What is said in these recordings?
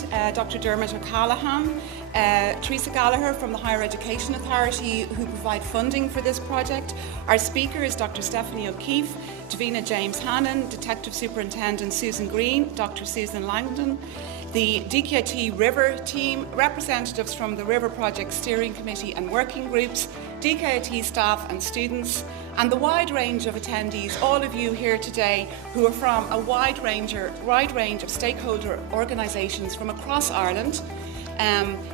President, Dr. Dermot O'Callaghan, Teresa Gallagher from the Higher Education Authority, who provide funding for this project. Our speaker is Dr. Stephanie O'Keefe, Davina James Hannon, Detective Superintendent Susan Green, Dr. Susan Langdon, the DkIT RiVeR team, representatives from the RiVeR Project Steering Committee and working groups, DkIT staff and students, and the wide range of attendees, all of you here today who are from a wide range of stakeholder organisations from across Ireland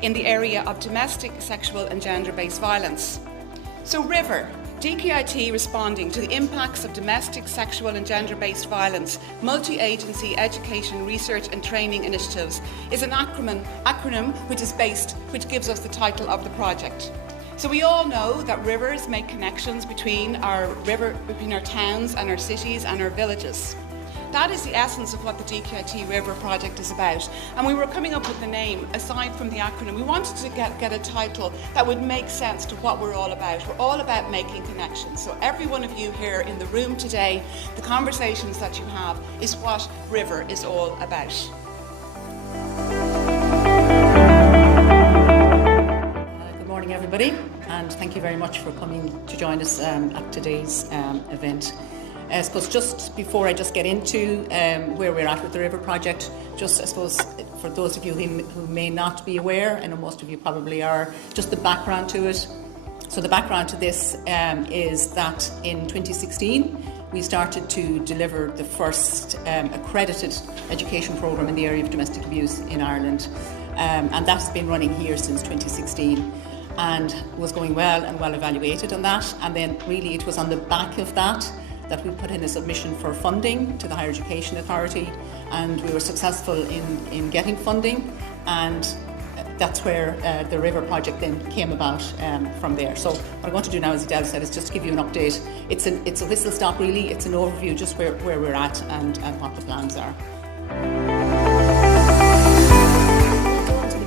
in the area of domestic, sexual and gender-based violence. So RiVeR, DkIT responding to the impacts of domestic, sexual and gender-based violence, multi-agency education, research and training initiatives, is an acronym which gives us the title of the project. So we all know that rivers make connections between our towns and our cities and our villages. That is the essence of what the DkIT RiVeR Project is about. And we were coming up with the name, aside from the acronym, we wanted to get a title that would make sense to what we're all about. We're all about making connections. So every one of you here in the room today, the conversations that you have is what RiVeR is all about. Good morning everybody, and thank you very much for coming to join us at today's event. I suppose just before I get into where we're at with the RiVeR Project, I suppose for those of you who may not be aware, I know most of you probably are, just the background to it. So the background to this is that in 2016 we started to deliver the first accredited education programme in the area of domestic abuse in Ireland, and that's been running here since 2016 and was going well and well evaluated on that. And then really it was on the back of that we put in a submission for funding to the Higher Education Authority, and we were successful in getting funding, and that's where the RiVeR Project then came about from there. So what I want to do now, as Adele said, is just give you an update. It's a whistle stop really, it's an overview just where we're at and what the plans are.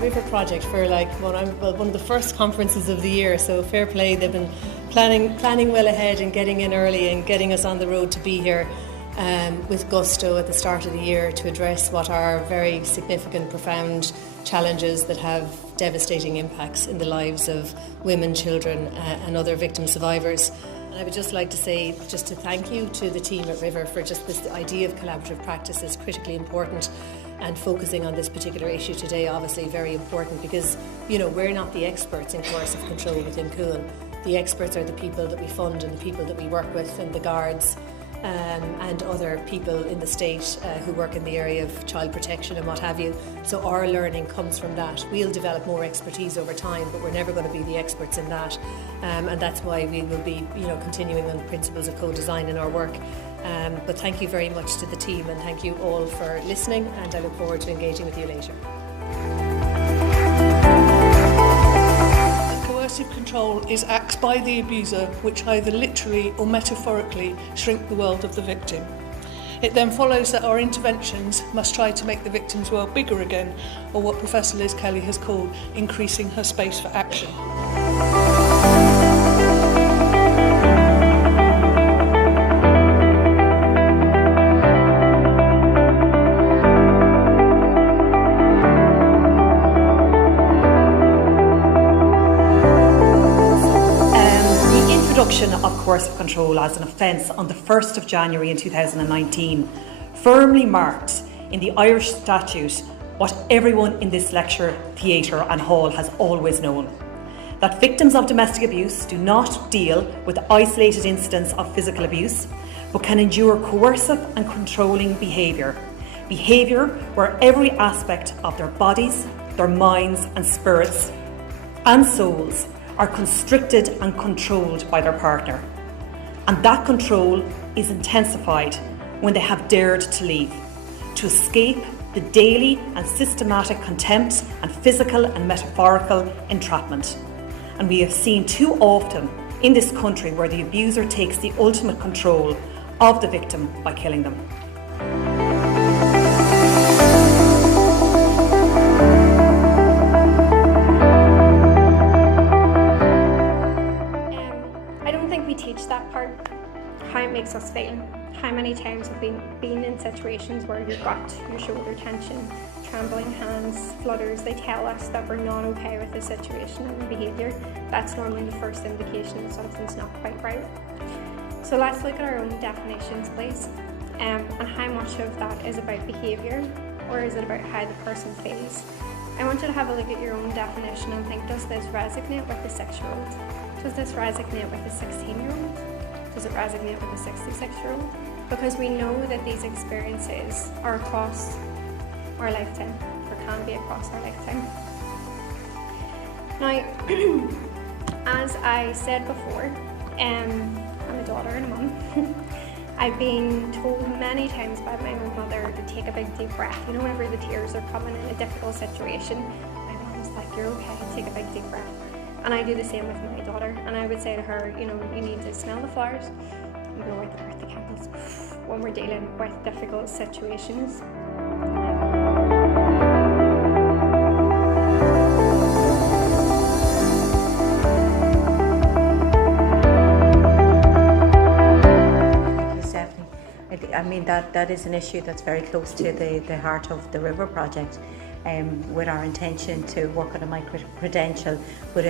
RiVeR Project for one of the first conferences of the year, so fair play. They've been planning well ahead and getting in early and getting us on the road to be here with gusto at the start of the year to address what are very significant, profound challenges that have devastating impacts in the lives of women, children and other victim survivors. And I would just like to say, just to thank you to the team at RiVeR for just this idea of collaborative practice is critically important, and focusing on this particular issue today obviously very important, because we're not the experts in coercive control within Cool. The experts are the people that we fund and the people that we work with, and the guards and other people in the state who work in the area of child protection and what have you. So our learning comes from that. We'll develop more expertise over time, but we're never going to be the experts in that. And that's why we will be continuing on the principles of co-design in our work. But thank you very much to the team, and thank you all for listening, and I look forward to engaging with you later. Coercive control is acts by the abuser which either literally or metaphorically shrink the world of the victim. It then follows that our interventions must try to make the victim's world bigger again, or what Professor Liz Kelly has called increasing her space for action. Of coercive control as an offence on the 1st of January in 2019 firmly marked in the Irish statute what everyone in this lecture, theatre and hall has always known: that victims of domestic abuse do not deal with isolated incidents of physical abuse, but can endure coercive and controlling behaviour where every aspect of their bodies, their minds and spirits and souls are constricted and controlled by their partner. And that control is intensified when they have dared to leave, to escape the daily and systematic contempt and physical and metaphorical entrapment. And we have seen too often in this country where the abuser takes the ultimate control of the victim by killing them. I don't think we teach that part, how it makes us feel, how many times have been in situations where you've got your shoulder tension, trembling hands, flutters. They tell us that we're not okay with the situation and behaviour. That's normally the first indication that something's not quite right. So let's look at our own definitions, please, and how much of that is about behaviour, or is it about how the person feels? I want you to have a look at your own definition and think, does this resonate with the 6-year-old? Does this resonate with the 16-year-old? Does it resonate with the 66-year-old? Because we know that these experiences are across our lifetime, or can be across our lifetime. Now, as I said before, I'm a daughter and a mum. I've been told many times by my own mother to take a big deep breath. You know, whenever the tears are coming in a difficult situation, my mum's like, you're okay, take a big deep breath. And I do the same with my daughter. And I would say to her, you know, you need to smell the flowers and blow out the birthday candles when we're dealing with difficult situations. I mean, that is an issue that's very close to the heart of the RiVeR Project, with our intention to work on a micro-credential with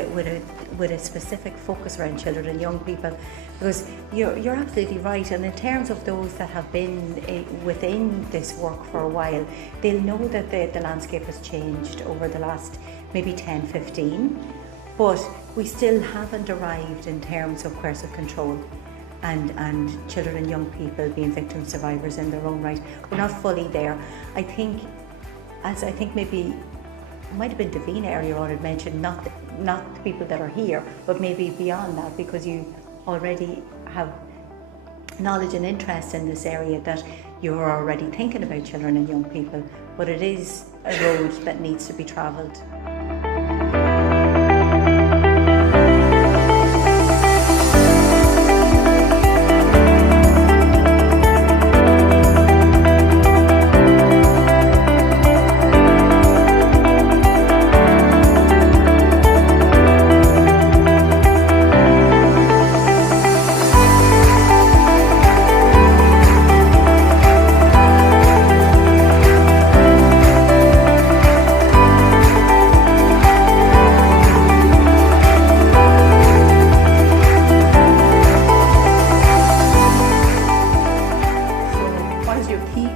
a specific focus around children and young people, because you're absolutely right. And in terms of those that have been within this work for a while, they'll know that the landscape has changed over the last maybe 10, 15, but we still haven't arrived in terms of coercive control. And children and young people being victim survivors in their own right. We're not fully there. I think maybe, it might have been Davina earlier on had mentioned, not the people that are here, but maybe beyond that, because you already have knowledge and interest in this area, that you're already thinking about children and young people, but it is a road that needs to be travelled.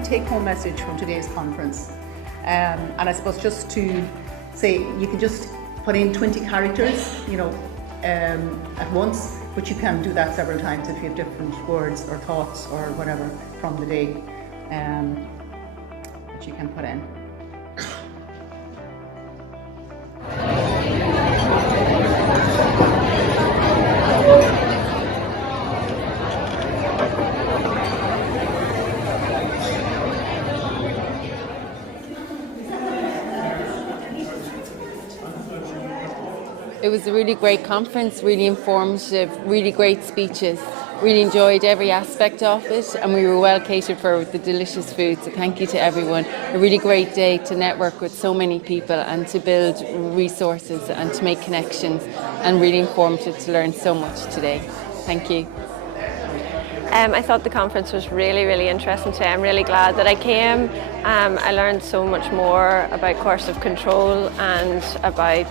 Take-home message from today's conference, and I suppose just to say, you can just put in 20 characters, you know, at once, but you can do that several times if you have different words or thoughts or whatever from the day that you can put in. It was a really great conference, really informative, really great speeches. Really enjoyed every aspect of it, and we were well catered for with the delicious food, so thank you to everyone. A really great day to network with so many people and to build resources and to make connections, and really informative to learn so much today. Thank you. I thought the conference was really, really interesting today. I'm really glad that I came. I learned so much more about coercive control and about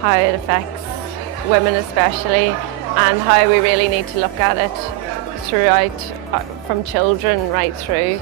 how it affects women especially, and how we really need to look at it throughout, from children right through.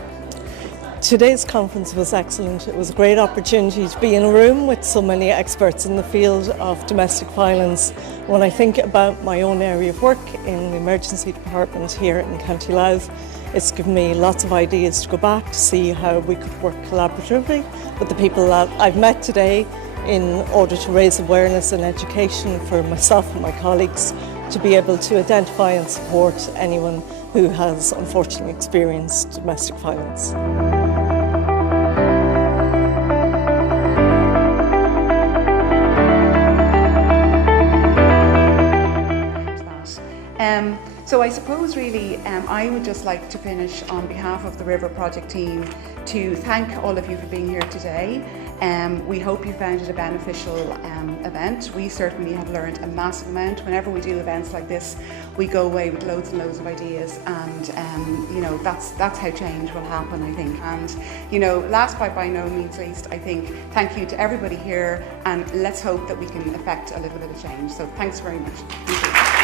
Today's conference was excellent. It was a great opportunity to be in a room with so many experts in the field of domestic violence. When I think about my own area of work in the emergency department here in County Louth, it's given me lots of ideas to go back to see how we could work collaboratively with the people that I've met today, in order to raise awareness and education for myself and my colleagues to be able to identify and support anyone who has unfortunately experienced domestic violence. So I suppose really I would just like to finish on behalf of the RiVeR Project team to thank all of you for being here today. We hope you found it a beneficial event. We certainly have learned a massive amount. Whenever we do events like this, we go away with loads and loads of ideas, and you know, that's how change will happen, I think. And you know, last but by no means least, I think thank you to everybody here, and let's hope that we can effect a little bit of change. So thanks very much. Thank you.